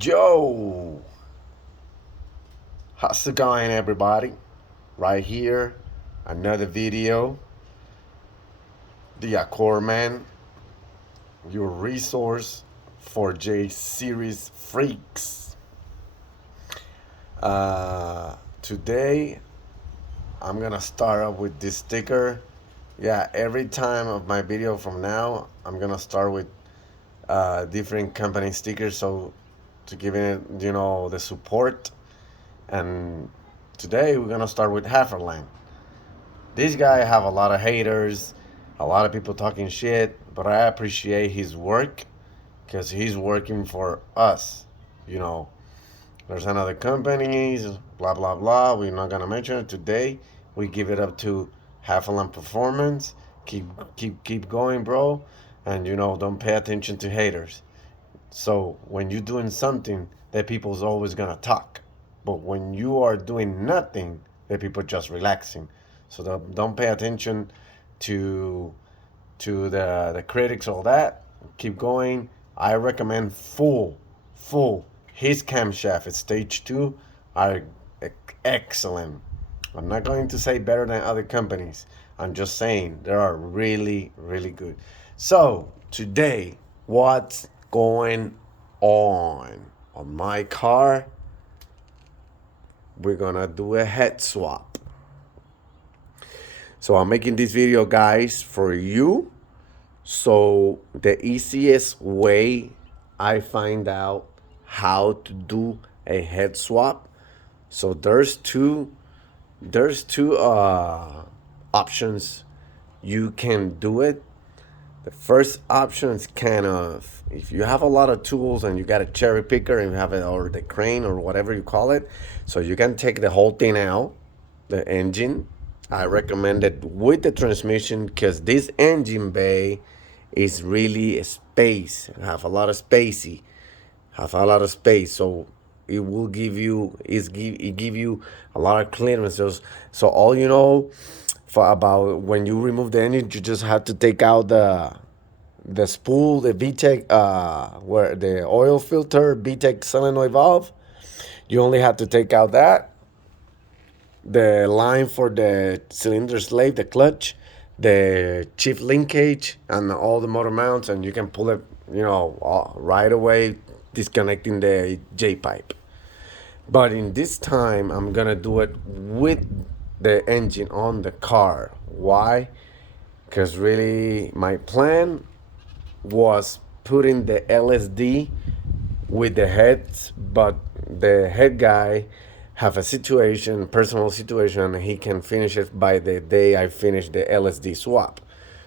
Yo, how's it going, everybody? Right here, another video. The Accord Man, your resource for J series freaks. Today, I'm gonna start up with this sticker. Yeah, every time of my video from now, I'm gonna start with different company stickers, so to give it, the support. And today we're gonna start with Hefferland. This guy have a lot of haters, a lot of people talking shit, but I appreciate his work because he's working for us. You know, there's another companies, blah blah blah. We're not gonna mention it today. We give it up to Hefferland Performance. Keep going, bro, and don't pay attention to haters. So when you're doing something, that people's always gonna talk. But when you are doing nothing, that people just relaxing. So don't pay attention to the critics, all that. Keep going. I recommend full. His camshaft at stage 2 are excellent. I'm not going to say better than other companies. I'm just saying they are really good. So today, what's going on my car? We're gonna do a head swap. So I'm making this video, guys, for you. So the easiest way I find out how to do a head swap. So there's two options you can do it. The first option is kind of, if you have a lot of tools and you got a cherry picker and you have it, or the crane or whatever you call it, so you can take the whole thing out, the engine. I recommend it with the transmission because this engine bay is really a space, have a lot of spacey, have a lot of space. So it will give you it give you a lot of clearances. So all for about when you remove the engine, you just have to take out the spool, the VTEC, where the oil filter, VTEC solenoid valve. You only have to take out that, the line for the cylinder slave, the clutch, the chief linkage, and all the motor mounts, and you can pull it, right away, disconnecting the J pipe. But in this time, I'm gonna do it with the engine on the car. Why? Because really, my plan was putting the LSD with the heads, but the head guy have a personal situation, and he can finish it by the day I finish the LSD swap.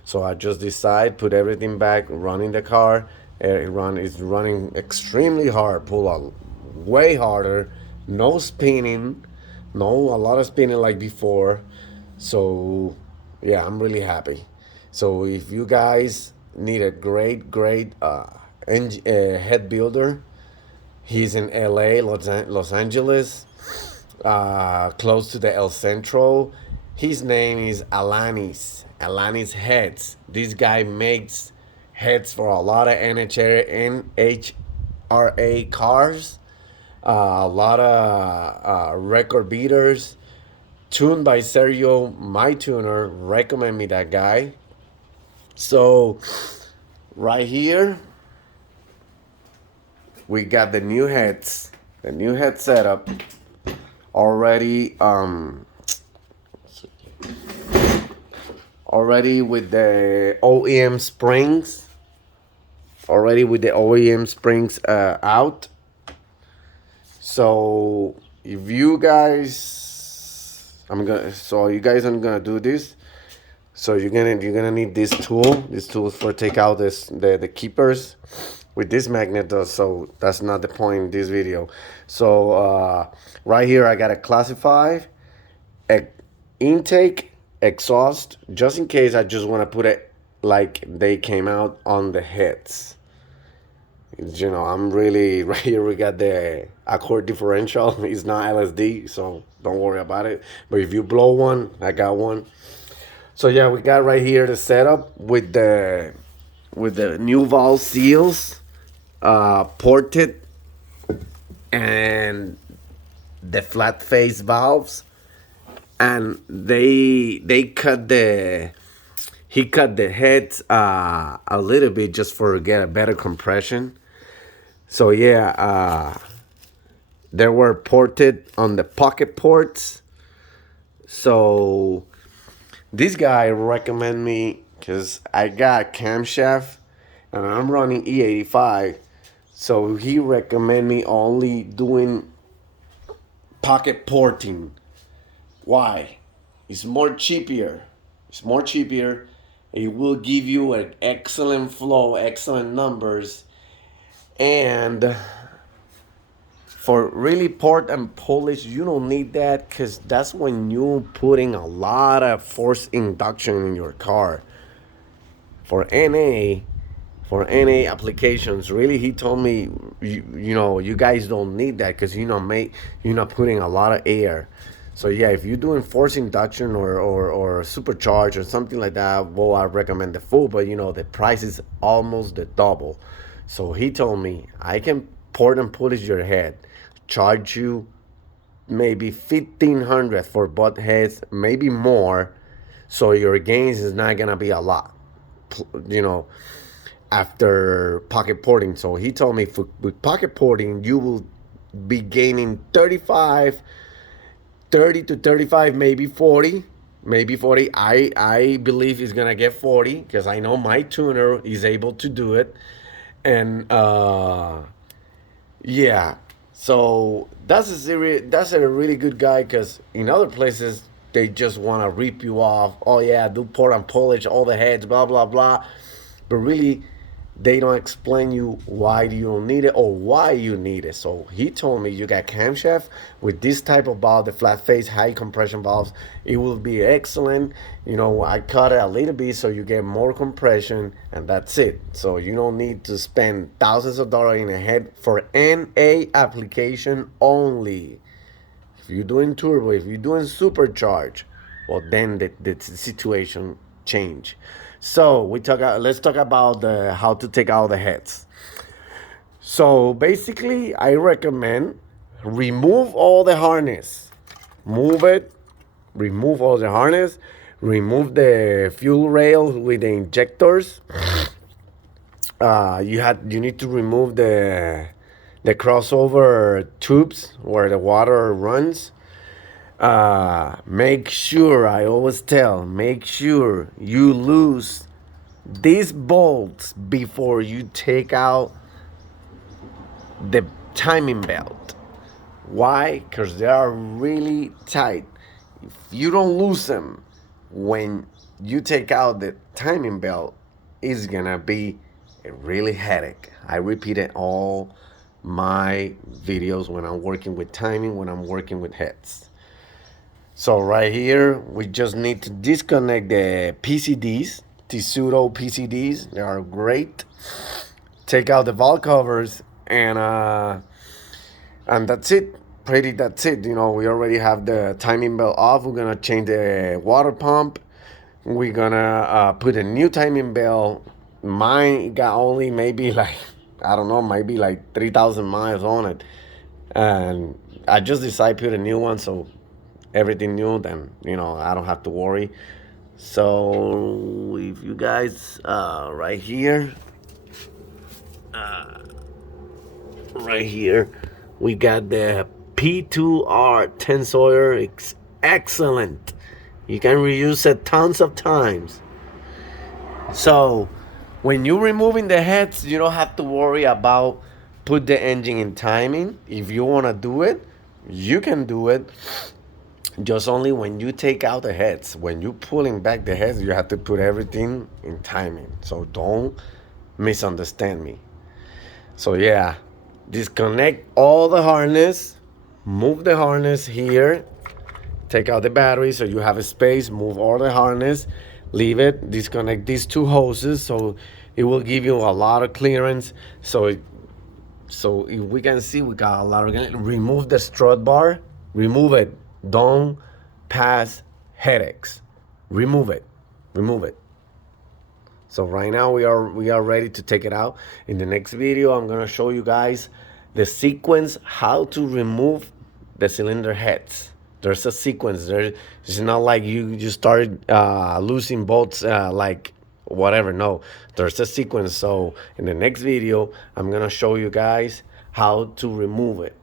So I just decide, put everything back, running the car. It's running extremely hard, pull out way harder, no spinning, no a lot of spinning like before. So yeah, I'm really happy. So if you guys need a great head builder, he's in LA, Los Angeles, close to the El Centro. His name is Alanis Heads. This guy makes heads for a lot of NHRA cars, a lot of record beaters. Tuned by Sergio, my tuner, recommend me that guy. So right here, we got the new head setup already. Already with the OEM springs. Out. So if you guys, you guys are gonna do this. So you're gonna need this tool. This tool is for take out the keepers with this magnet though. So that's not the point in this video. So right here I got a classify, intake, exhaust, just in case I just want to put it like they came out on the heads. I'm really right here. We got the Accord differential. It's not LSD, so don't worry about it. But if you blow one, I got one. So yeah, we got right here the setup with the new valve seals, ported and the flat face valves, and they cut the he cut the heads a little bit just for get a better compression. So yeah, they were ported on the pocket ports. So this guy recommend me because I got camshaft and I'm running E85. So he recommend me only doing pocket porting. Why? It's more cheaper. It's more cheaper. It will give you an excellent flow, excellent numbers, and for really port and polish, you don't need that because that's when you're putting a lot of force induction in your car. For NA, for NA applications, really, he told me, you guys don't need that because you're not putting a lot of air. So yeah, if you're doing force induction or supercharge or something like that, well, I recommend the full, but the price is almost the double. So he told me I can port and polish your head, charge you maybe 1,500 for both heads, maybe more. So your gains is not gonna be a lot, you know, after pocket porting. So he told me with pocket porting, you will be gaining 30 to 35, maybe 40. Maybe 40. I believe he's gonna get 40 because I know my tuner is able to do it. And yeah, so that's a really good guy because in other places they just want to rip you off. Oh yeah, do pour and polish all the heads, blah blah blah. But really, they don't explain you why you don't need it or why you need it. So he told me you got camshaft with this type of valve, the flat face high compression valves. It will be excellent. I cut it a little bit so you get more compression, and that's it. So you don't need to spend thousands of dollars in a head for NA application only. If you're doing turbo, if you're doing supercharge, well then the situation change. So let's talk about how to take out the heads. So basically, I recommend remove all the harness, move it, remove all the harness, remove the fuel rail with the injectors. You need to remove the crossover tubes where the water runs. Make sure, I always tell, make sure you lose these bolts before you take out the timing belt. Why? Because they are really tight. If you don't lose them when you take out the timing belt, it's gonna be a really headache. I repeat it all my videos when I'm working with timing, when I'm working with heads. So right here, we just need to disconnect the PCDs, the pseudo PCDs. They are great. Take out the valve covers, and that's it. That's it. We already have the timing belt off. We're gonna change the water pump. We're gonna put a new timing belt. Mine got only maybe like, I don't know, maybe like 3,000 miles on it, and I just decided to put a new one, so everything new, then I don't have to worry. So if you guys right here, we got the P2R tensor. It's excellent. You can reuse it tons of times. So when you're removing the heads, you don't have to worry about put the engine in timing. If you want to do it, you can do it. Just only when you take out the heads, when you're pulling back the heads, you have to put everything in timing. So don't misunderstand me. So yeah, disconnect all the harness, move the harness here, take out the battery so you have a space, move all the harness, leave it, disconnect these two hoses so it will give you a lot of clearance. So if we can see, we got a lot of, remove the strut bar, remove it. Don't pass headaches. Remove it. So right now we are ready to take it out. In the next video, I'm gonna show you guys The sequence how to remove the cylinder heads. There's a sequence. It's not like you just started losing bolts like whatever. No, there's a sequence. So in the next video, I'm gonna show you guys how to remove it.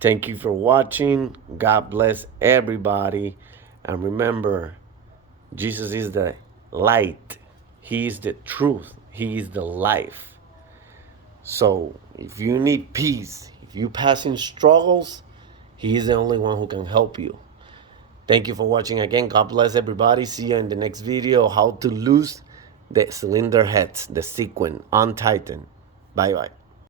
Thank you for watching. God bless everybody. And remember, Jesus is the light. He is the truth. He is the life. So if you need peace, if you passing struggles, he is the only one who can help you. Thank you for watching again. God bless everybody. See you in the next video. How to lose the cylinder heads, the sequence, untighten. Bye bye.